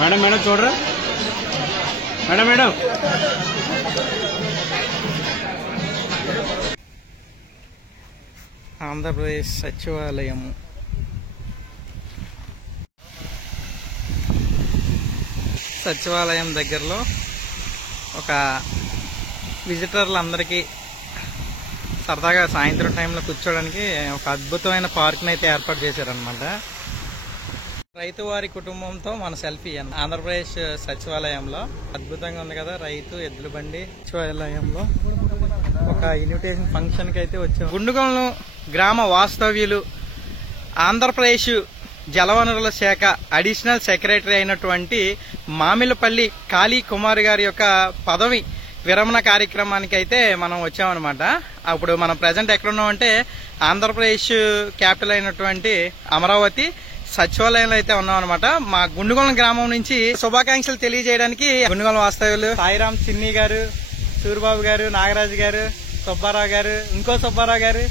Madam madam చూడరా madam madam Andhra Pradesh సచివాలయము సచివాలయం దగ్గరలో ఒక విజిటర్లందరికీ సరదాగా సాయంత్రం టైంలో కూర్చోడానికి ఒక అద్భుతమైన పార్క్ని అయితే ఏర్పాటు చేశారనమాట. రైతు వారి కుటుంబంతో మన సెల్ఫీ ఆంధ్రప్రదేశ్ సచివాలయంలో అద్భుతంగా ఉంది కదా. రైతు ఎద్దుల బండి సచివాలయంలో ఒక ఇన్విటేషన్ ఫంక్షన్ కి అయితే వచ్చాం. గుండుగొలను గ్రామ వాస్తవ్యులు ఆంధ్రప్రదేశ్ జలవనరుల శాఖ అడిషనల్ సెక్రటరీ అయినటువంటి మామిలపల్లి కాళీ కుమార్ గారి యొక్క పదవి విరమణ కార్యక్రమానికి అయితే మనం వచ్చామన్నమాట. అప్పుడు మనం ప్రజెంట్ ఎక్కడున్నామంటే ఆంధ్రప్రదేశ్ క్యాపిటల్ అయినటువంటి అమరావతి సచివాలయంలో అయితే ఉన్నాం అనమాట. మా గుండుగొలను గ్రామం నుంచి శుభాకాంక్షలు తెలియజేయడానికి గుండుగొలను వాస్తవ్యులు సాయిరామ్ చిన్ని గారు, సూరిబాబు గారు, నాగరాజు గారు, సుబ్బారావు గారు, ఇంకో సుబ్బారావు గారు,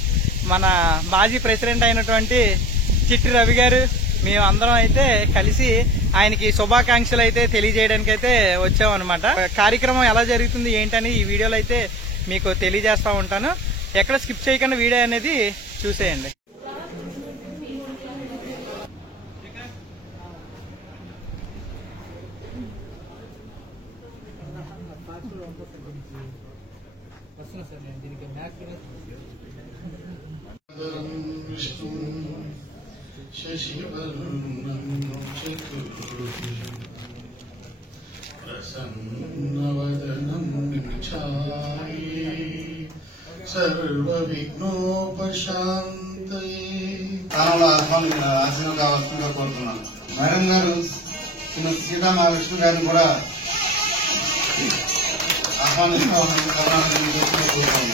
మన మాజీ ప్రెసిడెంట్ అయినటువంటి చిట్టి రవి గారు, మేమందరం అయితే కలిసి ఆయనకి శుభాకాంక్షలు అయితే తెలియజేయడానికి అయితే వచ్చామన్నమాట. కార్యక్రమం ఎలా జరుగుతుంది ఏంటని ఈ వీడియోలో అయితే మీకు తెలియజేస్తా ఉంటాను. ఎక్కడ స్కిప్ చేయకుండా వీడియో అనేది చూసేయండి. స్థానంలో ఆశీర్వాదం కావాల్సిందిగా కోరుతున్నాను. మేడం గారు సీతామహాలక్ష్మి గారిని కూడా ఆహ్వానిస్తామని కోరుతున్నాను.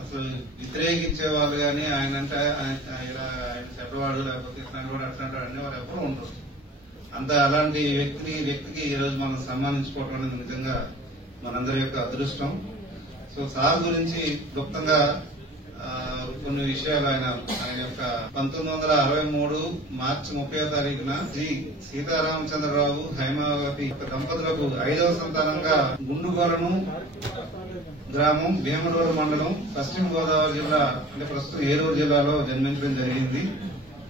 అసలు వ్యతిరేకించే వాళ్ళు కానీ ఆయన చెప్పేవాడు లేకపోతే ఇట్లాంటి వాడు అట్లాంటి అనేవారు ఎవరు ఉండరు. అలాంటి వ్యక్తికి ఈ రోజు మనం సన్మానించుకోవడం అనేది నిజంగా మనందరి యొక్క అదృష్టం. సో సార్ గురించి గుప్తంగా కొన్ని విషయాలు ఆయన యొక్క 1963 మార్చి 30వ తారీఖున జి సీతారామచంద్రరావు హైమావతి దంపతులకు 5వ సంతానంగా గుండుగొలను గ్రామం భీమడోలు మండలం పశ్చిమ గోదావరి జిల్లా అంటే ప్రస్తుతం ఏలూరు జిల్లాలో జన్మించడం జరిగింది.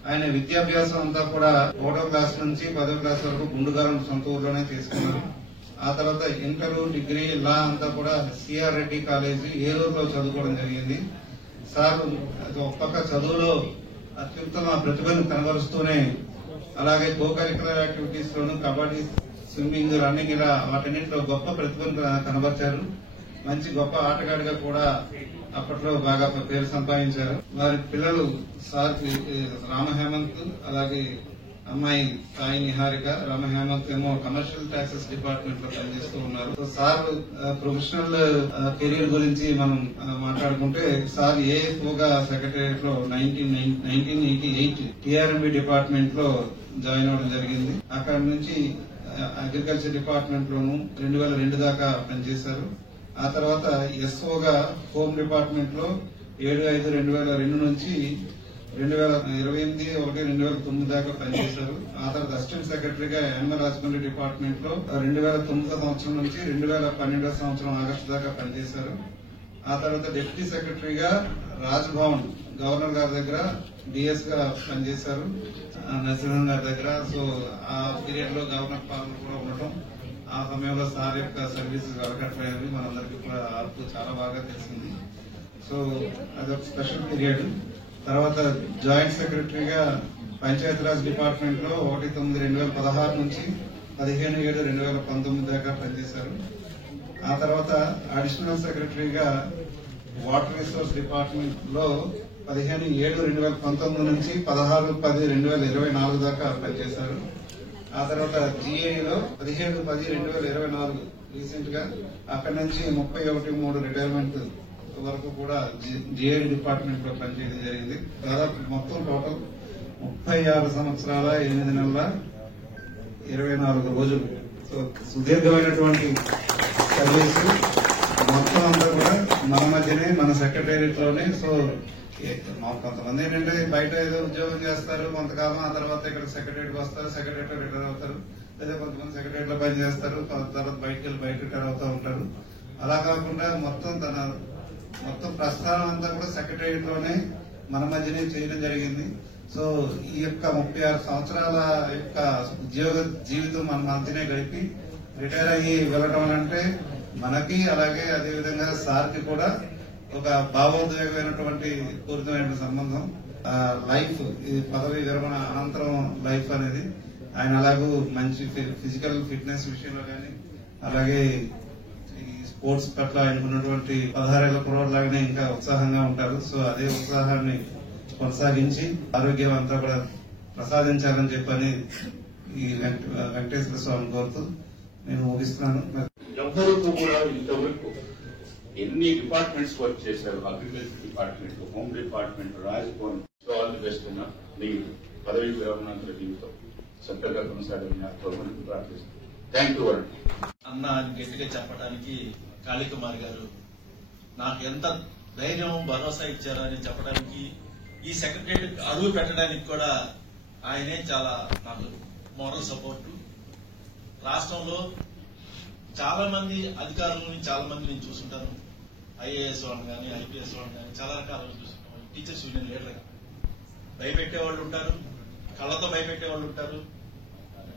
ఆయన విద్యాభ్యాసం అంతా కూడా 1వ క్లాస్ నుంచి 10వ క్లాస్ వరకు గుండుగొలను సొంత ఊర్లోనే తీసుకున్నారు. ఆ తర్వాత ఇంటర్, డిగ్రీ, లా అంతా కూడా సిఆర్ రెడ్డి కాలేజీ ఏలూరులో చదువుకోవడం జరిగింది. సార్ ఒక పక్క చదువులో అత్యుత్తమ ప్రతిభను కనబరుస్తూనే అలాగే కో కరికులర్ యాక్టివిటీస్ లోను కబడ్డీ, స్విమ్మింగ్, రన్నింగ్ ఇలా వాటన్నింటిలో గొప్ప ప్రతిభను కనబర్చారు. మంచి గొప్ప ఆటగాడిగా కూడా అప్పట్లో బాగా పేరు సంపాదించారు. వారి పిల్లలు సార్ రామ హేమంత్, అలాగే అమ్మాయి సాయి నిహారిక. రామ హేమంత్ ఏమో కమర్షియల్ ట్యాక్సెస్ డిపార్ట్మెంట్ లో పనిచేస్తూ ఉన్నారు. సార్ ప్రొఫెషనల్ కెరీర్ గురించి మనం మాట్లాడుకుంటే సార్ ఏఎఫ్ఓగా సెక్రటరియట్ లో 1988 టీఆర్ఎంబీ డిపార్ట్మెంట్ లో జాయిన్ అవ్వడం జరిగింది. అక్కడ నుంచి అగ్రికల్చర్ డిపార్ట్మెంట్ లోను 2002 దాకా పనిచేశారు. ఆ తర్వాత ఎస్ఓగా హోమ్ డిపార్ట్మెంట్ లో 7/5/2002 నుంచి 2028/1/2009 దాకా పనిచేశారు. ఆ తర్వాత అసిస్టెంట్ సెక్రటరీగా యానిమల్ హస్బెండరీ డిపార్ట్మెంట్ లో 2009 సంవత్సరం నుంచి 2012 సంవత్సరం ఆగస్టు దాకా పనిచేశారు. ఆ తర్వాత డిప్యూటీ సెక్రటరీగా రాజ్భవన్ గవర్నర్ గారి దగ్గర డిఎస్ గా పనిచేశారు, నరసింహన్ గారి దగ్గర. సో ఆ పీరియడ్ లో గవర్నర్ పాలన కూడా ఉండటం, ఆ సమయంలో సార్ యొక్క సర్వీసెస్ వెలకట్లేదు మనందరికీ కూడా ఆర్పు చాలా బాగా తెలిసింది. సో అదొక స్పెషల్ పీరియడ్. తర్వాత జాయింట్ సెక్రటరీగా పంచాయతీరాజ్ డిపార్ట్మెంట్ లో 1/9/2016 నుంచి 15/7/2019 దాకా పనిచేశారు. ఆ తర్వాత అడిషనల్ సెక్రటరీగా వాటర్ రిసోర్స్ డిపార్ట్మెంట్ లో 15/7/2019 నుంచి 16/10/2024 దాకా పనిచేశారు. ఆ తర్వాత జిఏలో 17/10/2024 రీసెంట్ గా అక్కడి నుంచి 31/3 రిటైర్మెంట్ వరకు కూడా జిఐడి డిపార్ట్మెంట్ లో పనిచేయడం జరిగింది. దాదాపు మొత్తం టోటల్ 36 సంవత్సరాల 8 నెలల 24 రోజులు. సో సుదీర్ఘమైనటువంటి సర్వీస్ మొత్తం అంతా కూడా మన మధ్యనే మన సెక్రటేరియట్ లోనే. సో కొంతమంది ఏంటంటే బయట ఏదో ఉద్యోగం చేస్తారు కొంతకాలం, ఆ తర్వాత ఇక్కడ సెక్రటరీకి వస్తారు, సెక్రటరీ రిటైర్ అవుతారు, లేదా కొంతమంది సెక్రటరీలో పని చేస్తారు, తర్వాత బయటకు వెళ్ళి బయట రిటైర్ అవుతూ ఉంటారు. అలా కాకుండా మొత్తం ప్రస్థానం అంతా కూడా సెక్రటేరియట్ లోనే మన మధ్యనే చేయడం జరిగింది. సో ఈ యొక్క 36 సంవత్సరాల యొక్క ఉద్యోగ జీవితం మన మధ్యనే గడిపి రిటైర్ అయ్యి వెళ్ళడం అంటే మనకి, అలాగే అదేవిధంగా సార్కి కూడా ఒక భావోద్వేగమైనటువంటి పూరితమైన సంబంధం. లైఫ్, ఈ పదవి విరమణ అనంతరం లైఫ్ అనేది ఆయన అలాగూ మంచి ఫిజికల్ ఫిట్నెస్ విషయంలో కానీ, అలాగే ఈ స్పోర్ట్స్ పట్ల ఆయనకున్నటువంటి 16 ఏళ్ల కుర్రాడిలాగానే ఇంకా ఉత్సాహంగా ఉంటారు. సో అదే ఉత్సాహాన్ని కొనసాగించి ఆరోగ్యం అంతా కూడా ప్రసాదించాలని చెప్పని ఈ వెంకటేశ్వర స్వామిని కోరుతూ నేను ముగిస్తున్నాను. ఎవరికి కూడా ఇంతవరకు ఎన్ని డిపార్ట్మెంట్స్ వర్క్ చేశారు, agriculture department, home department, Raj Bhavan, all the best ఉన్న నీ పదవి విరమణాంతర జీవితం చక్కగా కొనసాగాలని ప్రార్థిస్తున్నాను. థ్యాంక్ యూ అండి. అన్న అని గట్టిగా చెప్పడానికి కాళీకుమార్ గారు నాకు ఎంత ధైర్యం భరోసా ఇచ్చారో అని చెప్పడానికి, ఈ సెక్రటరీ అడుగు పెట్టడానికి కూడా ఆయనే చాలా నాకు మోరల్ సపోర్టు. రాష్ట్రంలో చాలా మంది అధికారులని చాలా మంది నేను చూసుంటాను. ఐఏఎస్ వాళ్ళని కానీ, ఐపీఎస్ వాళ్ళని కానీ చాలా రకాలుగా చూసుకుంటాను. టీచర్స్ యూనియన్ లీడర్గా భయపెట్టే వాళ్ళు ఉంటారు, కళ్ళతో భయపెట్టే వాళ్ళు ఉంటారు,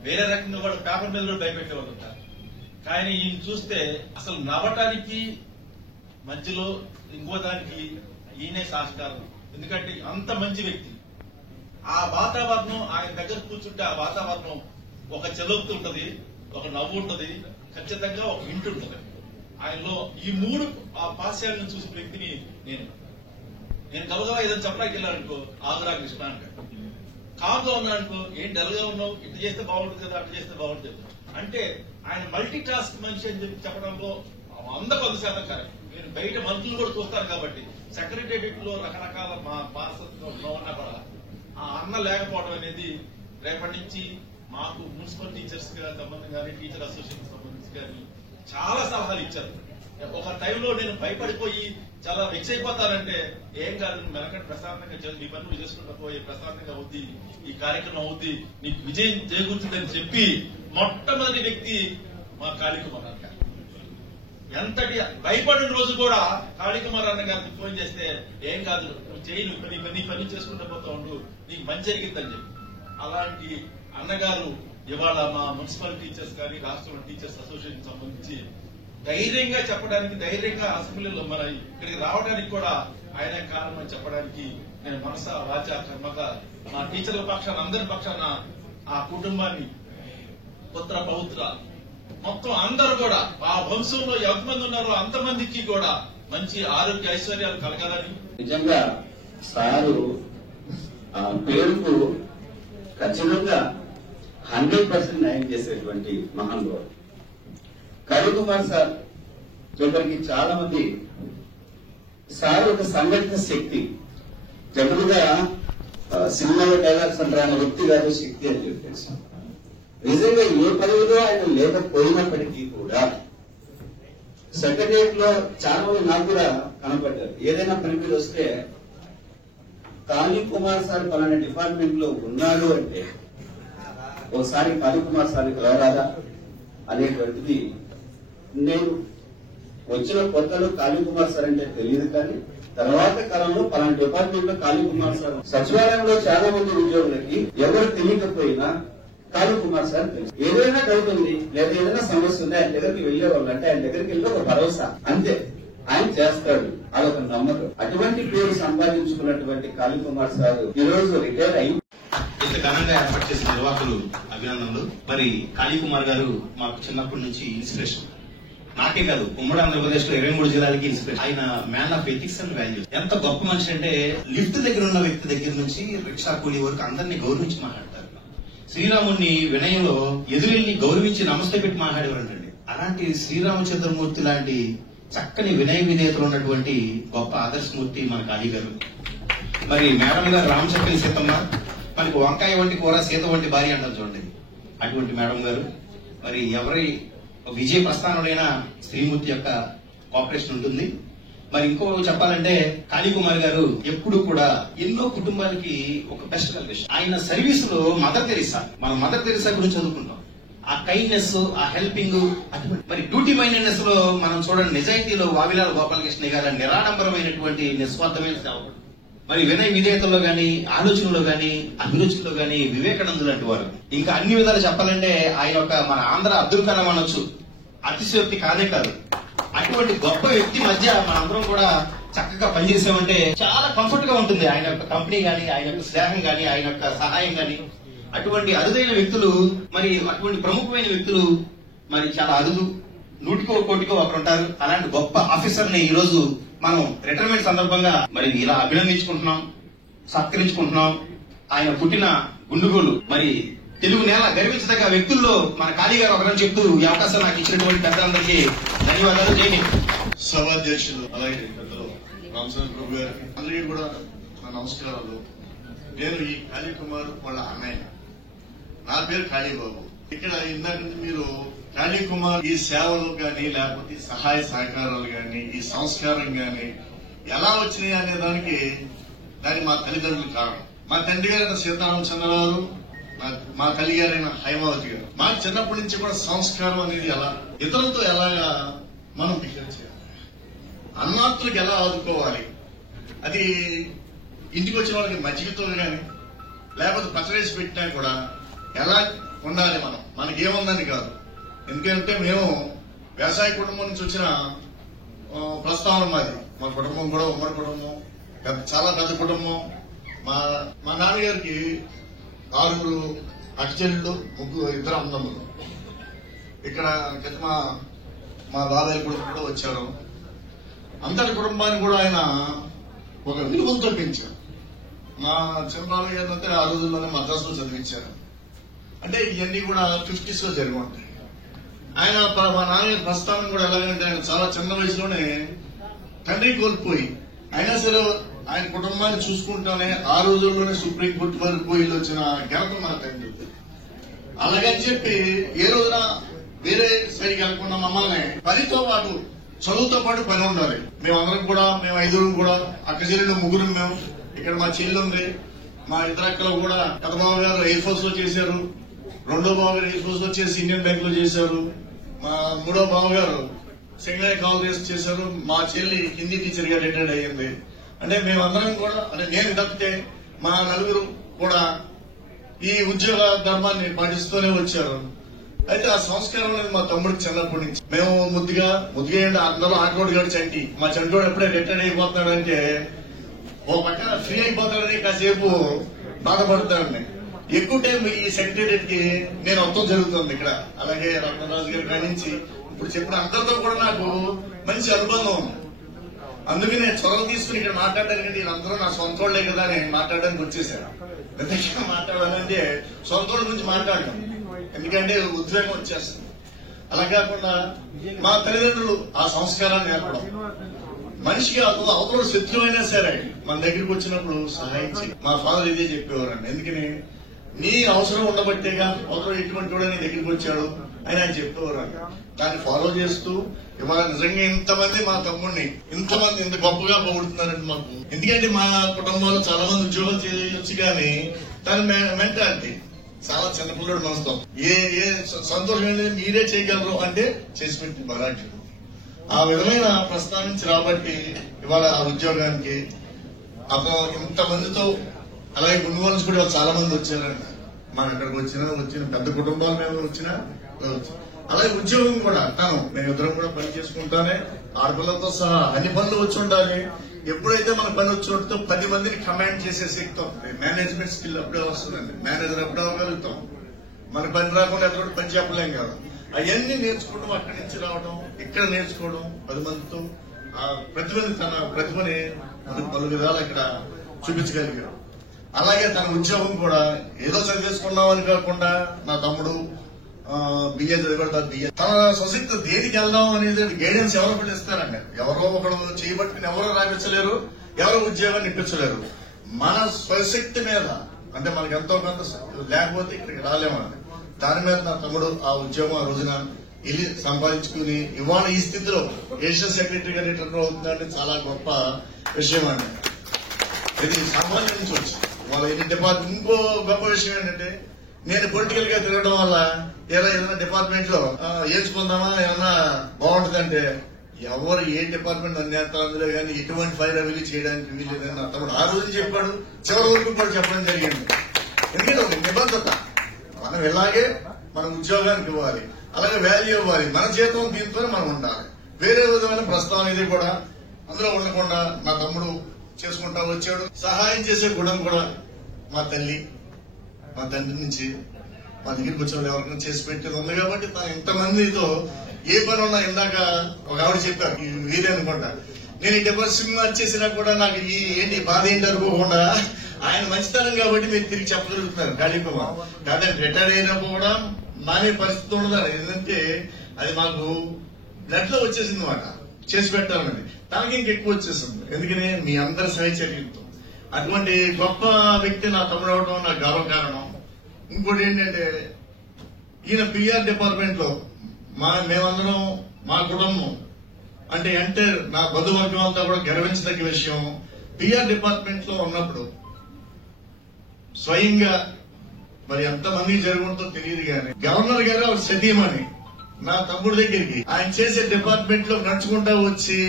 వేరే రకంగా కూడా పేపర్ మీద కూడా భయపెట్టే వాళ్ళు ఉంటారు. కానీ ఈయన చూస్తే అసలు నవ్వటానికి మధ్యలో ఇంకో దానికి ఈయనే సాక్షికారం. ఎందుకంటే అంత మంచి వ్యక్తి. ఆ వాతావరణం ఆయన దగ్గర కూర్చుంటే ఆ వాతావరణం ఒక చెలొక్తు ఉంటది, ఒక నవ్వు ఉంటది, ఖచ్చితంగా ఒక ఇంటి ఉంటది. ఆయనలో ఈ 3 ఆ పాశ్యాలను చూసిన వ్యక్తిని నేను గబగబా ఏదైనా చెప్పడానికి వెళ్ళానుకో, ఆగురా కృష్ణ అంటాడు. కామ్గా ఉన్నానుకో, ఏం డల్గా ఉన్నావు, ఇటు చేస్తే బాగుంటుంది కదా, అటు చేస్తే బాగుంటుంది అంటే ఆయన మల్టీ టాస్క్ మనిషి అని చెప్పడంలో 100% కరెక్ట్. నేను బయట మంత్రులు కూడా చూస్తాను కాబట్టి సెక్రటేరియట్ లో రకరకాల ఉన్నా కూడా ఆ అన్న లేకపోవడం అనేది రేపటి నుంచి మాకు మున్సిపల్ టీచర్స్ సంబంధం కానీ, టీచర్ అసోసియేషన్ సంబంధించి కానీ చాలా సలహాలు ఇచ్చారు. ఒక టైంలో నేను భయపడిపోయి చాలా వెక్స్ అయిపోతానంటే ఏం కాదు, మెలకంటే ప్రశాంతంగా నీ పని నువ్వు చేసుకుంటూ పోయి ప్రశాంతంగా అవుద్ది, ఈ కార్యక్రమం అవుద్ది, నీకు విజయం చేకూర్చుందని చెప్పి మొట్టమొదటి వ్యక్తి మా కాళీకుమార్ అన్న గారు. ఎంతటి భయపడిన రోజు కూడా కాళీకుమార్ అన్న గారికి ఫోన్ చేస్తే ఏం కాదు, నువ్వు చేయి, నీ పని చేసుకుంటూ పోతా ఉండు, నీకు మంచి జరిగిందని చెప్పి. అలాంటి అన్నగారు ఇవాళ మా మున్సిపల్ టీచర్స్ కానీ, రాష్ట్రంలో టీచర్స్ అసోసియేషన్ సంబంధించి ధైర్యంగా చెప్పడానికి, ధైర్యంగా అసెంబ్లీలో మన ఇక్కడికి రావడానికి కూడా ఆయన కారణం అని చెప్పడానికి నేను మనస వాచ కర్మగా మా టీచర్ల పక్షాన, అందరి పక్షాన ఆ కుటుంబాన్ని, పుత్ర పౌత్ర మొత్తం అందరూ కూడా ఆ వంశంలో ఎంతమంది ఉన్నారో అంతమందికి కూడా మంచి ఆరోగ్య ఐశ్వర్యాలు కలగాలని. నిజంగా సారు పేరుకు ఖచ్చితంగా 100% న్యాయం చేసేటువంటి మహానుభావుడు కాళీకుమార్ సార్. ఇక్కడికి చాలా మంది సార్ ఒక సంఘటిత శక్తి, జనరల్గా సినిమాలో డైలాగ్స్ అంటారు ఆయన వ్యక్తి కాదు శక్తి అని చెప్పేసి. నిజంగా ఏ పదవిలో ఆయన లేకపోయినప్పటికీ కూడా సెక్రటరియట్ లో చాలా మంది నాకు కూడా కనపడ్డారు. ఏదైనా పని మీద వస్తే కాళీకుమార్ సార్ పలానా డిపార్ట్మెంట్ లో ఉన్నాడు అంటే ఒకసారి కాళీకుమార్ సార్కి రారాదా అనేటువంటిది. నేను వచ్చిన కొత్తలో కాళీకుమార్ సార్ అంటే తెలియదు, కానీ తర్వాత కాలంలో పలానా డిపార్ట్మెంట్ లో కాళీకుమార్ సార్. సచివాలయంలో చాలా మంది ఉద్యోగులకి ఎవరు తెలియకపోయినా కాళీకుమార్ సార్ తెలుసు. ఏదైనా డౌట్ ఉంది లేదా ఏదైనా సమస్య ఉంది ఆయన దగ్గరికి వెళ్లేవాళ్ళు అంటే ఆయన దగ్గరికి వెళ్ళి ఒక భరోసా అంతే, ఆయన చేస్తాడు, అదొక నమ్మకం. అటువంటి పేరు సంపాదించుకున్నటువంటి కాళీకుమార్ సార్ ఈ రోజు రిటైర్ అయి ఇంత ఘనంగా ఏర్పాటు చేసిన నిర్వాహకులు అభినందనలు. మరి కాళీకుమార్ గారు మాకు చిన్నప్పటి నుంచి ఇన్స్పిరేషన్. నాకే కాదు, ఉమ్మడి ఆంధ్రప్రదేశ్ లో 23 జిల్లాలకి ఇన్స్పిరేషన్. ఆయన man of ethics and values. ఎంత గొప్ప మనిషి అంటే లిఫ్ట్ దగ్గర ఉన్న వ్యక్తి దగ్గర నుంచి రిక్షా కూలీ వరకు అందరినీ గౌరవించి మాట్లాడతారు. శ్రీరాముని వినయంలో ఎదురెళ్లి గౌరవించి నమస్తే పెట్టి మాట్లాడేవారంటండి. అలాంటి శ్రీరామచంద్రమూర్తి లాంటి చక్కని వినయ విధేయతలు ఉన్నటువంటి గొప్ప ఆదర్శమూర్తి మన కాళీ గారు. మరి మేడం గారు రామచక్కని సీతమ్మ, మనకి వంకాయ వంటి కూర సీత వంటి భార్య అంటారు చూడండి, అటువంటి మేడం గారు. మరి విజయ ప్రస్థానుడైన శ్రీమూర్తి యొక్క కోఆపరేషన్ ఉంటుంది. మరి ఇంకో చెప్పాలంటే కాళీకుమార్ గారు ఎప్పుడు కూడా ఎన్నో కుటుంబాలకి ఒక బెస్ట్ కలిగేషన్. ఆయన సర్వీస్ లో మదర్ తెరీసా, మనం మదర్ తెరీసా గురించి చదువుకుంటాం. ఆ కైండ్నెస్, ఆ హెల్పింగ్, మరి డ్యూటీ మైండెడ్నెస్ లో మనం చూడండి. నిజాయితీలో వావిలాల గోపాలకృష్ణ గారి నిరాడంబరమైనటువంటి నిస్వార్థమైన సేవకుడు. మరి వినయ విధేయతల్లో గాని, ఆలోచనలో గాని, అభిరుచుల్లో గాని వివేకానందులు లాంటి వారు. ఇంకా అన్ని విధాలు చెప్పాలంటే ఆయన ఒక మన ఆంధ్ర అబ్దుల్ కలాం అనొచ్చు. అతిశయోక్తి కానే కాదు. అటువంటి గొప్ప వ్యక్తి మధ్య మనందరం కూడా చక్కగా పనిచేసామంటే చాలా కంఫర్ట్ గా ఉంటుంది. ఆయన యొక్క కంపెనీ గాని, ఆయన యొక్క స్నేహం గాని, ఆయన యొక్క సహాయం గాని. అటువంటి అరుదైన వ్యక్తులు, మరి అటువంటి ప్రముఖమైన వ్యక్తులు మరి చాలా అరుదు. 100కో 1 ఒకరు ఉంటారు. అలాంటి గొప్ప ఆఫీసర్ ని ఈ రోజు మనం రిటైర్మెంట్ సందర్భంగా మరి ఇలా అభినందించుకుంటున్నాం, సత్కరించుకుంటున్నాం. ఆయన పుట్టిన గుండుగోలు, మరి తెలుగు నేల గర్వించదగ్గ వ్యక్తుల్లో మన కాళీ గారు ఒకరని చెప్తూ ఈ అవకాశం నాకు ఇచ్చినటువంటి పెద్దలందరికీ ధన్యవాదాలు. జై హింద్. సభాధ్యక్షులు అలాగే పెద్దలు రామచంద్ర ప్రభు గారికి అందరికీ కూడా నా నమస్కారాలు. నేను ఈ కాళీకుమార్ వాళ్ళ అన్నయ్య. నా పేరు కాళీబాబు. ఇక్కడ ఇందాక మీరు కాళీకుమార్ ఈ సేవలు గాని, లేకపోతే సహాయ సహకారాలు గాని, ఈ సంస్కారం గాని ఎలా వచ్చినాయి అనే దానికి మా తల్లిదండ్రులు కారణం. మా తండ్రి గారైన సీతారామచంద్రరావు, మా తల్లి గారైన హైమావతి గారు. మాకు చిన్నప్పటి నుంచి కూడా సంస్కారం అనేది ఎలా, ఇతరులతో ఎలాగా మనం బిహేవ్ చేయాలి, అన్నార్థులకు ఎలా ఆదుకోవాలి, అది ఇంటికి వచ్చిన వాళ్ళకి మజ్జిగతో గాని లేకపోతే పచ్చడేసి పెట్టినా కూడా ఎలా ఉండాలి, మనకేముందని కాదు. ఎందుకంటే మేము వ్యవసాయ కుటుంబం నుంచి వచ్చిన ప్రస్తావన మాది. మా కుటుంబం కూడా ఉమ్మడి కుటుంబం, చాలా పెద్ద కుటుంబం. మా నాన్నగారికి 6 అక్కచెల్లెళ్ళు, 2 అన్నదమ్ములు. ఇక్కడ మా బాబాయ్ కొడుకు కూడా వచ్చారు. అంతటి కుటుంబాన్ని కూడా ఆయన ఒక విలువలతో పెంచారు. మా చిన్నబాబు గారిని అయితే ఆ రోజుల్లోనే మద్రాసులో చదివించారు. అంటే ఇవన్నీ కూడా 50s లో జరిగి ఉంటాయి. ఆయన మా నాన్నగారి ప్రస్థానం కూడా ఎలాగంటే ఆయన చాలా చిన్న వయసులోనే తండ్రి కోల్పోయి అయినా సరే ఆయన కుటుంబాన్ని చూసుకుంటానే ఆ రోజుల్లోనే సుప్రీంకోర్టు వరకు పోయి వచ్చిన ఘనత మా తండ్రి. అలాగని చెప్పి ఏ రోజున వేరే సైడ్కి వెళ్ళకుండా మమ్మల్ని పనితో పాటు, చదువుతో పాటు పని ఉండాలి. మేమందరం కూడా, మేము 5 కూడా, అక్క చెల్లెలు 3 మేము. ఇక్కడ మా చెల్లి ఉంది. మా ఇద్దరు అక్కలు కూడా పెద్ద బాబు గారు ఎయిర్ ఫోర్స్ లో చేశారు, 2వ బాబు గారు ఎయిర్ ఫోర్స్ లో చేసి ఇండియన్ బ్యాంక్ లో చేశారు, మా 3వ బాబు గారు సింగయ్య కాలేజ్ చేశారు, మా చెల్లి హిందీ టీచర్ గా రిటైర్డ్ అయ్యింది. అంటే మేమందరం కూడా, అంటే నేను తప్పితే మా నలుగురు కూడా ఈ ఉద్యోగ ధర్మాన్ని పాటిస్తూనే వచ్చారు. అయితే ఆ సంస్కారం అనేది మా తమ్ముడికి చిన్నప్పటి నుంచి. మేము ముద్దుగా అందరూ ఆటోడు గారు చంటి, మా చంటోడు ఎప్పుడే రిటైర్డ్ అయిపోతున్నాడంటే ఓ పక్కన ఫ్రీ అయిపోతాడని కాసేపు బాధపడతాడండి. ఎక్కువ టైం ఈ సెక్రటేరియట్ కి నేను మొత్తం జరుగుతుంది ఇక్కడ. అలాగే రత్నరాజు గారి కాడి నుంచి ఇప్పుడు చెప్పిన అందరితో కూడా నాకు మంచి అనుబంధం ఉంది. అందుకే నేను చొరవ తీసుకుని ఇక్కడ మాట్లాడడానికి, వీళ్ళందరూ నా సొంత వాళ్ళే కదా అని మాట్లాడడానికి వచ్చేసాను. నిజంగా మాట్లాడాలంటే సొంత వాళ్ళ గురించి మాట్లాడడం, ఎందుకంటే ఉద్వేగం వచ్చేస్తుంది. అలా కాకుండా మా తల్లిదండ్రులు ఆ సంస్కారాన్ని నేర్పడం, మనిషికి అవతల శత్రువైనా సరే మన దగ్గరికి వచ్చినప్పుడు సహాయం చేయి. మా ఫాదర్ ఇదే చెప్పేవారండి. ఎందుకని నీ అవసరం ఉండబట్టేగా అవతల ఎటువంటి కూడా నీ దగ్గరికి వచ్చాడు అని ఆయన చెప్పేవారండి. దాన్ని ఫాలో చేస్తూ ఇవాళ నిజంగా ఇంతమంది మా తమ్ముడిని ఇంతమంది ఇంత గొప్పగా పొగుడుతున్నారండి మాకు. ఎందుకంటే మా కుటుంబంలో చాలా మంది ఉద్యోగం చేయొచ్చు కానీ తన మెంటాలిటీ చాలా చిన్నపిల్లడు మనసుతో ఏ సంతోషం ఏంటంటే మీరే చేయగలరు అంటే చేసి పెట్టి బలాఢ్యుడు. ఆ విధమైన ప్రస్తావించి రాబట్టి ఇవాళ ఆ ఉద్యోగానికి అతను ఇంతమందితో, అలాగే గుండు నుంచి కూడా చాలా మంది వచ్చారండి. మాకు ఇక్కడికి వచ్చిన పెద్ద కుటుంబాలు మేము వచ్చినా, అలాగే ఉద్యోగం కూడా మేము ఇద్దరం కూడా పని చేసుకుంటానే ఆడపిల్లలతో సహా అన్ని పనులు వచ్చి ఉండాలి. ఎప్పుడైతే మన పని వచ్చినట్టు 10 మందిని కమాండ్ చేసే శక్తి వస్తుంది. మేనేజ్మెంట్ స్కిల్ అప్పుడే వస్తుందండి. మేనేజర్ అప్పుడే అవ్వగలుగుతాం. మన పని రాకుండా ఎక్కడ పని చెప్పలేం కదా. అవన్నీ నేర్చుకోవడం, అక్కడి నుంచి రావడం, ఇక్కడ నేర్చుకోవడం, 10 మందితో తన ప్రతిభని పలు విధాలు ఇక్కడ చూపించగలిగారు. అలాగే తన ఉద్యోగం కూడా ఏదో చదివేసుకున్నామని కాకుండా నా తమ్ముడు బిఏ చదివాడు, బిఏ తన సొసైటీ దేనికి వెళ్దాం అనేది గైడెన్స్ ఎవరో ఒకటి ఇస్తారండి. ఎవరో ఒకడు చేయబట్టుకుని ఎవరో రాయించలేరు, ఎవరో ఉద్యోగాన్ని ఇప్పించలేరు. మన స్వశక్తి మీద, అంటే మనకి ఎంతో కొంత లేకపోతే ఇక్కడికి రాలేమండి. దాని మీద నా తమ్ముడు ఆ ఉద్యోగం ఆ రోజున వెళ్ళి సంపాదించుకుని ఇవాళ ఈ స్థితిలో ఏషియన్ సెక్రటరీగా రిటర్న్ అవుతుందంటే చాలా గొప్ప విషయం అండి. ఇది సంపాదించవచ్చు వాళ్ళ ఎన్ని డిపార్ట్మెంట్. ఇంకో గొప్ప విషయం ఏంటంటే నేను పొలిటికల్ గా తిరగడం వల్ల ఏదైనా డిపార్ట్మెంట్ లో ఏల్చుకుందామా ఏమన్నా బాగుంటుందంటే ఎవరు ఏ డిపార్ట్మెంట్ అన్నేస్తారు అందులో కానీ ఎటువంటి ఫైర్ అవిలి చేయడానికి వీలేదని నా తమ్ముడు ఆ రోజు చెప్పాడు, చివరి వరకు కూడా చెప్పడం జరిగింది. ఎందుకంటే ఒక నిబద్ధత, మనం ఇలాగే మన ఉద్యోగానికి ఇవ్వాలి, అలాగే వాల్యూ ఇవ్వాలి, మన జీతం దీంతోనే మనం ఉండాలి. వేరే విధమైన ప్రస్తావన ఇది కూడా అందులో ఉండకుండా నా తమ్ముడు చేసుకుంటా వచ్చాడు. సహాయం చేసే గుణం కూడా మా తల్లి మా తండ్రి నుంచి మా దగ్గరికి వచ్చిన ఎవరికైనా చేసి పెట్టేది ఉంది కాబట్టి ఇంతమందితో ఏ పని ఉన్నా ఇందాక ఒక ఆవిడ చెప్పారు వీరే అనుకుంటా, నేను ఈ డెబ్బై సినిమా చేసినా కూడా నాకు ఈ ఏంటి బాధ ఏంటి అనుకోకుండా ఆయన మంచితనం కాబట్టి మీరు తిరిగి చెప్పగలుగుతున్నారు. కాళీకుమార్ కాబట్టి రిటైర్ అయినప్పుడు కూడా మానే పరిస్థితి ఉండదు. ఏంటంటే అది మాకు బ్లడ్ లో వచ్చేసింది అన్నమాట, చేసి పెట్టాలని. తనకి ఇంకెక్కువ వచ్చేసింది, ఎందుకని మీ అందరి సహచర్యంతో. అటువంటి గొప్ప వ్యక్తి నా తమ్ముడు అవడం నాకు గౌరవ కారణం. ఇంకోటి ఏంటంటే ఈయన పిఆర్ డిపార్ట్మెంట్ లో మేమందరం మా కుటుంబం అంటే నా బంధువర్గం అంతా కూడా గర్వించదగ్గ విషయం. పిఆర్ డిపార్ట్మెంట్ లో ఉన్నప్పుడు స్వయంగా మరి ఎంతమంది జరుగుతుందో తెలియదు కానీ గవర్నర్ గారు సతీమణి నా తమ్ముడి దగ్గరికి ఆయన చేసే డిపార్ట్మెంట్ లో నడుచుకుంటా వచ్చి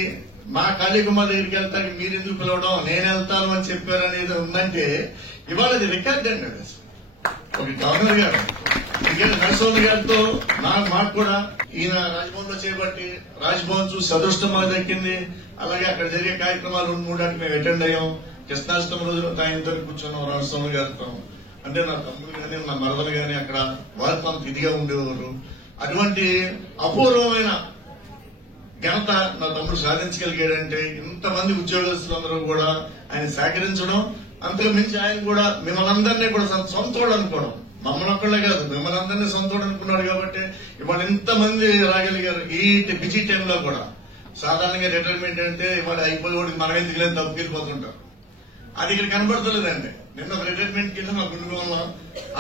మా కాళీకుమార్ దగ్గరికి వెళ్తాకి మీరు ఎందుకు పిలవడం నేను వెళ్తాను అని చెప్పారనేది ఉందంటే ఇవాళ అది రికార్డ్ అండి. అది ఒక గవర్నర్ గారు నరసింహ గారితో మాకు కూడా ఈయన రాజ్భవన్ లో చేపట్టి రాజ్భవన్ చూసి అదృష్టం మాకు దక్కింది. అలాగే అక్కడ జరిగే కార్యక్రమాలు 2-3 మేము అటెండ్ అయ్యాం. కృష్ణాష్టమి రోజు ఆయనతో కూర్చున్నాం నరసింహ గారితో. అంటే నా తమ్ముడు గాని నా మరదలు గాని అక్కడ వారు మనకు ఇదిగా ఉండేవారు. అటువంటి అపూర్వమైన ఘనత నా తమ్ముడు సాధించగలిగాడంటే ఇంతమంది ఉద్యోగస్తులందరూ కూడా ఆయన సహకరించడం, అంతకు మించి ఆయన కూడా మిమ్మల్ని అందరినీ కూడా సొంతోడు అనుకోవడం. మమ్మల్ని ఒక్కళ్ళే కాదు మిమ్మల్ని అందరినీ సొంతోడు అనుకున్నాడు కాబట్టి ఇవాళ ఇంతమంది రాగలిగారు. ఈ బిజీ టైంలో కూడా సాధారణంగా రిటైర్మెంట్ అంటే ఇవాళ అయిపోయేవాడికి మనం ఎందుకు లేదు తప్పుకెళ్ళిపోతుంటారు. అది ఇక్కడ కనబడతలేదండి. నిన్న రిటైర్మెంట్ కింద మా కుటుంబంలో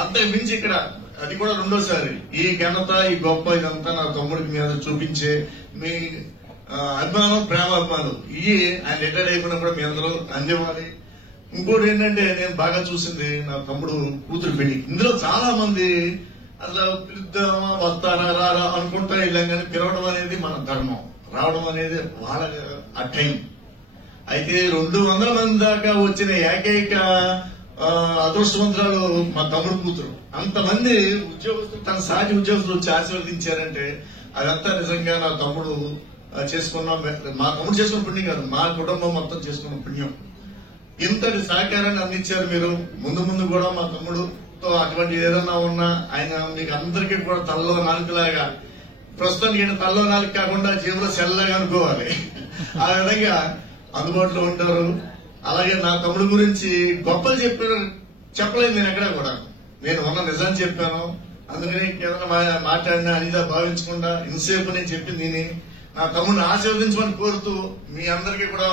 అంతకు మించి ఇక్కడ అది కూడా రెండోసారి ఈ ఘనత ఈ గొప్ప ఇదంతా నా తమ్ముడికి మీద చూపించే మీ అభిమానం ప్రేమాభిమానం ఇవి ఆయన రిటైర్ అయిపోయినా కూడా మీ అందరూ అందివ్వాలి. ఇంకోటి ఏంటంటే నేను బాగా చూసింది నా తమ్ముడు కూతురు పెళ్లి. ఇందులో చాలా మంది అసలు పిలుద్దామా వస్తారా రారా అనుకుంటా వెళ్ళాం కానీ పిలవడం అనేది మన ధర్మం, రావడం అనేది వాళ్ళ ఆ టైం. అయితే 200 మంది దాకా వచ్చిన ఏకైక అదృష్టవంతురాలు మా తమ్ముడు కూతురు. అంతమంది ఉద్యోగస్తులు తన సాటి ఉద్యోగస్తులు వచ్చి ఆశీర్వదించారంటే అదంతా నిజంగా నా తమ్ముడు చేసుకున్న మా తమ్ముడు చేసుకున్న పుణ్యం కాదు, మా కుటుంబం మొత్తం చేసుకున్న పుణ్యం. ఇంతటి సహకారాన్ని అందించారు మీరు. ముందు ముందు కూడా మా తమ్ముడుతో అటువంటి ఏదన్నా ఉన్నా ఆయన మీకు అందరికీ కూడా తలలో నాలుగులాగా, ప్రస్తుతానికి తలలో నాలుగు కాకుండా జేబులో సెల్లగా అనుకోవాలి, ఆ విధంగా అందుబాటులో ఉంటారు. అలాగే నా తమ్ముడు గురించి గొప్పలు చెప్పలేదు నేను ఎక్కడా కూడా. నేను ఉన్న నిజాన్ని చెప్పాను. అందుకని ఏదైనా మాట్లాడినా అనిదా భావించకుండా ఇంతసేపు నేను చెప్పింది నేను నా తమ్ముడిని ఆశీర్వదించమని కోరుతూ మీ అందరికీ కూడా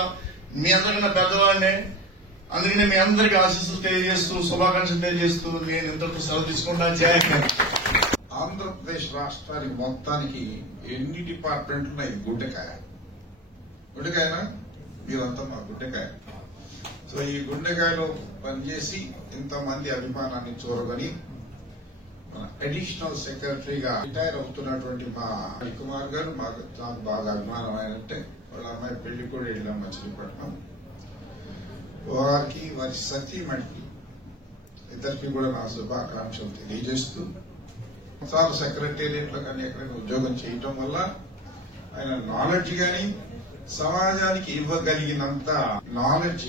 మీ అందరికన్నా పెద్దవాడినే, అందుకనే మీ అందరికీ ఆశీస్సులు తెలియజేస్తూ శుభాకాంక్షలు తెలియజేస్తూ నేను ఇంతకు సెలవు తీసుకుంటా. జయ హింద్. ఆంధ్రప్రదేశ్ రాష్ట్రానికి మొత్తానికి ఎన్ని డిపార్ట్మెంట్లు ఉన్నాయి? గుండెకాయ గుండెకాయనా మీరంతా మా గుండెకాయ. సో ఈ గుండెకాయలో పనిచేసి ఇంతమంది అభిమానాన్ని చూరగొని అడిషనల్ సెక్రటరీగా రిటైర్ అవుతున్నటువంటి మా కుమార్ గారు నాకు బాగా అభిమానం అయినట్టే. వాళ్ళ అమ్మాయి పెళ్లి కూడా వెళ్ళాం మచిలీపట్నం. వారికి వారి సతీమణికి ఇద్దరికి కూడా నా శుభాకాంక్షలు తెలియజేస్తూ చాలా సెక్రటేరియట్ లో కానీ ఎక్కడైనా ఉద్యోగం చేయటం వల్ల ఆయన నాలెడ్జ్ గాని సమాజానికి ఇవ్వగలిగినంత నాలెడ్జ్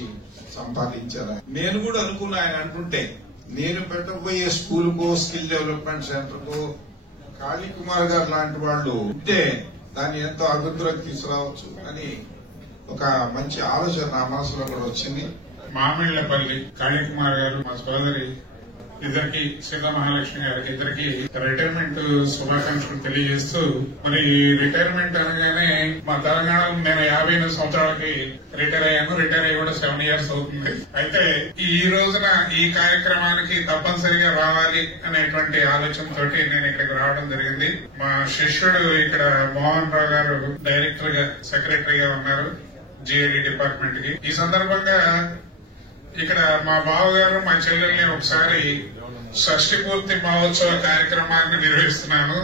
సంపాదించారు. నేను కూడా అనుకున్నా ఆయన అంటుంటే నేను పెట్టబోయే స్కూల్ కో స్కిల్ డెవలప్మెంట్ సెంటర్ కో కాళీకుమార్ గారు లాంటి వాళ్ళు ఉంటే దాన్ని ఎంతో అభివృద్ధిలోకి తీసుకురావచ్చు అని ఒక మంచి ఆలోచన నా మనసులో కూడా వచ్చింది. మామిళ్లపల్లి కాళీకుమార్ గారు మా సోదరి ఇద్దరికి సీతా మహాలక్ష్మి గారికి ఇద్దరికి రిటైర్మెంట్ శుభాకాంక్షలు తెలియజేస్తూ, మరి రిటైర్మెంట్ అనగానే మా తెలంగాణలో నేను 58 సంవత్సరాలకి రిటైర్ అయ్యాను. రిటైర్ అయ్యి కూడా 7 years అవుతుంది. అయితే ఈ రోజున ఈ కార్యక్రమానికి తప్పనిసరిగా రావాలి అనేటువంటి ఆలోచనతో నేను ఇక్కడికి రావడం జరిగింది. మా శిష్యుడు ఇక్కడ మోహన్ రావు గారు డైరెక్టర్ గా సెక్రటరీగా ఉన్నారు జిఐడి డిపార్ట్మెంట్ కి. ఈ సందర్భంగా ఇక్కడ మా బావగారు మా చెల్లెల్ని ఒకసారి షష్ఠి పూర్తి మహోత్సవ కార్యక్రమాన్ని నిర్వహిస్తున్నాను.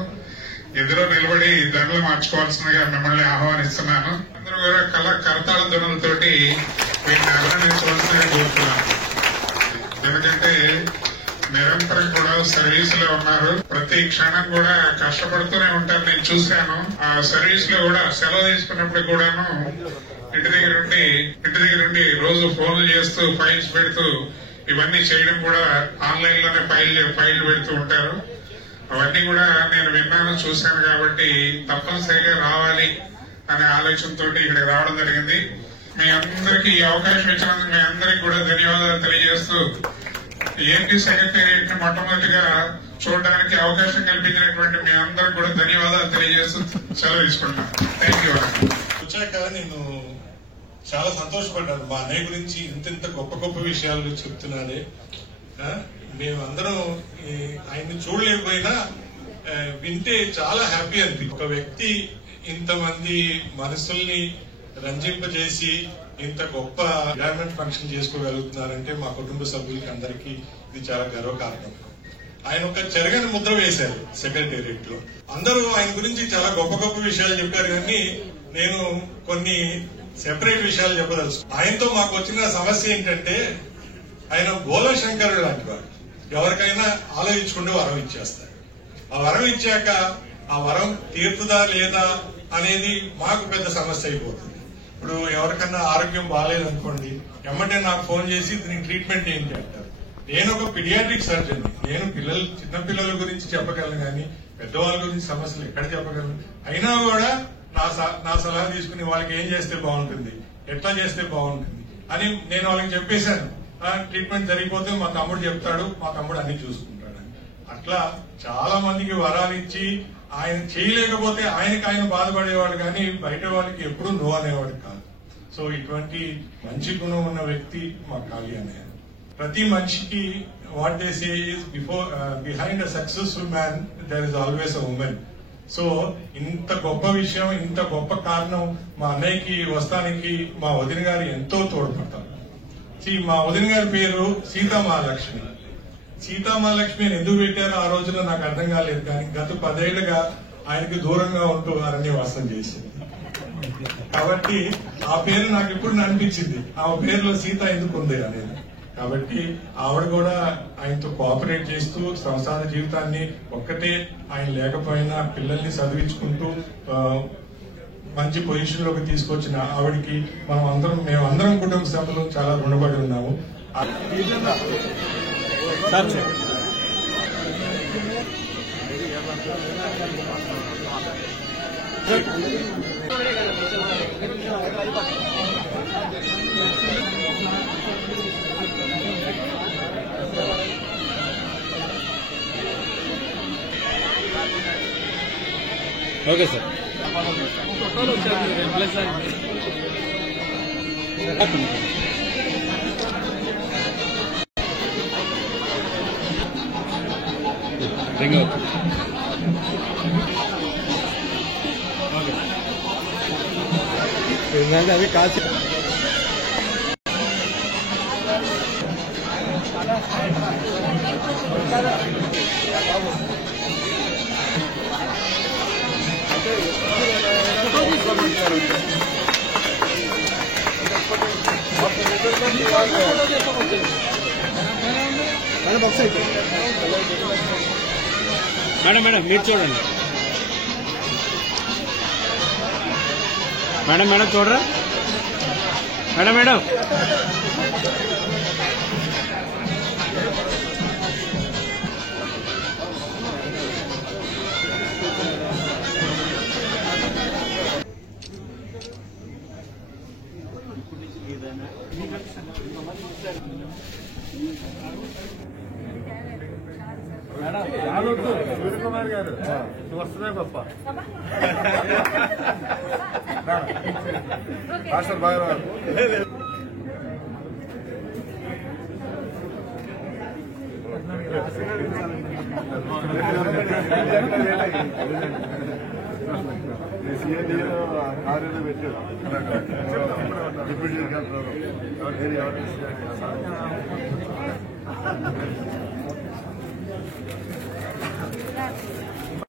ఎదురు నిలబడి దండలు మార్చుకోవాల్సిందిగా మిమ్మల్ని ఆహ్వానిస్తున్నాను. అందరూ కూడా కరతాళ ధ్వనులతోటి వీటిని అభినందించవలసిందిగా కోరుతున్నాను. ఎందుకంటే నిరంతరం కూడా సర్వీస్ లో ఉన్నారు. ప్రతి క్షణం కూడా కష్టపడుతూనే ఉంటారు. నేను చూశాను. ఆ సర్వీస్ లో కూడా సెలవు తీసుకున్నప్పుడు కూడాను ఇంటి దగ్గర నుండి రోజు ఫోన్లు చేస్తూ ఫైల్స్ పెడుతూ ఇవన్నీ చేయడం కూడా ఆన్లైన్ లోనే ఫైల్ పెడుతూ ఉంటారు. అవన్నీ కూడా నేను విన్నాను, చూశాను. కాబట్టి తప్పనిసరిగా రావాలి అనే ఆలోచనతో ఇక్కడికి రావడం జరిగింది. మీ అందరికీ ఈ అవకాశం ఇచ్చినందుకు మీ అందరికి కూడా ధన్యవాదాలు తెలియజేస్తూ, ఏపీ సెక్రటేరియట్ ని మొట్టమొదటిగా చూడడానికి అవకాశం కల్పించినటువంటి మీ అందరికి కూడా ధన్యవాదాలు తెలియజేస్తూ సెలవు తీసుకుంటున్నాను. Thank you. వచ్చాక నేను చాలా సంతోషపడ్డాను. మా అన్నయ్య గురించి ఇంత గొప్ప గొప్ప విషయాలు చెప్తున్నాడే. మేమందరం ఆయన్ని చూడలేకపోయినా వింటే చాలా హ్యాపీ అనిపి. ఒక వ్యక్తి ఇంతమంది మనసుల్ని రంజింపజేసి ఇంత గొప్ప రిటైర్మెంట్ ఫంక్షన్ చేసుకోగలుగుతున్నారంటే మా కుటుంబ సభ్యులకి అందరికీ ఇది చాలా గర్వకారణం. ఆయన ఒక చెరగని ముద్ర వేశారు సెక్రటేరియట్ లో. అందరూ ఆయన గురించి చాలా గొప్ప గొప్ప విషయాలు చెప్పారు, కానీ నేను కొన్ని సెపరేట్ విషయాలు చెప్పదలుచు. ఆయనతో మాకు వచ్చిన సమస్య ఏంటంటే, ఆయన బోలో శంకరుడు లాంటి వాడు. ఎవరికైనా ఆలోచించుకుంటే వరం ఇచ్చేస్తాడు. ఆ వరం ఇచ్చాక ఆ వరం తీరుతుందా లేదా అనేది మాకు పెద్ద సమస్య అయిపోతుంది. ఇప్పుడు ఎవరికన్నా ఆరోగ్యం బాగాలేదనుకోండి, ఎమ్మటే నాకు ఫోన్ చేసి దీనికి ట్రీట్మెంట్ ఏంటి అంటారు. నేను ఒక పీడియాట్రిక్ సర్జన్. నేను చిన్న పిల్లల గురించి చెప్పగలను, కానీ పెద్దవాళ్ళ గురించి సమస్యలు ఎక్కడ చెప్పగలను. అయినా కూడా నా సలహా తీసుకుని వాళ్ళకి ఏం చేస్తే బాగుంటుంది, ఎట్లా చేస్తే బాగుంటుంది అని నేను వాళ్ళకి చెప్పేశాను. ట్రీట్మెంట్ జరిగిపోతే మా తమ్ముడు చెప్తాడు, మా తమ్ముడు అన్ని చూసుకుంటాడు. అట్లా చాలా మందికి వరాలు ఇచ్చి ఆయన చేయలేకపోతే ఆయన బాధపడేవాడు, కానీ బయట వాళ్ళకి ఎప్పుడూ నో అనేవాడు కాదు. సో ఇటువంటి మంచి గుణం ఉన్న వ్యక్తి మా కాళీ అన్నయ్య. ప్రతి మనిషికి what they say is behind a successful man there is always a woman. So ఇంత గొప్ప విషయం, ఇంత గొప్ప కారణం మా అన్నయ్యకి వస్తానికి మా వదిన గారు ఎంతో తోడ్పడతారు. మా వదిన గారి పేరు సీతామహాలక్ష్మి. సీతామహాలక్ష్మి అని ఎందుకు పెట్టారో ఆ రోజున నాకు అర్థం కాలేదు, కానీ గత 10 ఏళ్లుగా ఆయనకి దూరంగా ఉంటూ అరణ్యవాసం చేసింది. కాబట్టి ఆ పేరు నాకు ఇప్పుడు అనిపించింది, ఆ పేరులో సీత ఎందుకు ఉంది అనేది. కాబట్టి ఆవిడ కూడా ఆయనతో కోఆపరేట్ చేస్తూ సంసార జీవితాన్ని ఒక్కటే ఆయన లేకపోయినా పిల్లల్ని చదివించుకుంటూ మంచి పొజిషన్ లోకి తీసుకొచ్చిన ఆవిడికి మేమందరం కుటుంబ సభ్యులు చాలా రుణపడి ఉన్నాము. Okay sir. రింగ్ అవుతుంది. ఓకే, అవి కాల్చి మేడం మీరు చూడండి. మేడం చూడరా. మేడం సూర్యకుమార్ గారు నువ్వు వస్తుందే గొప్ప. మాస్టర్ బాగా కార్యాలయం పెట్టారు. Deputy collector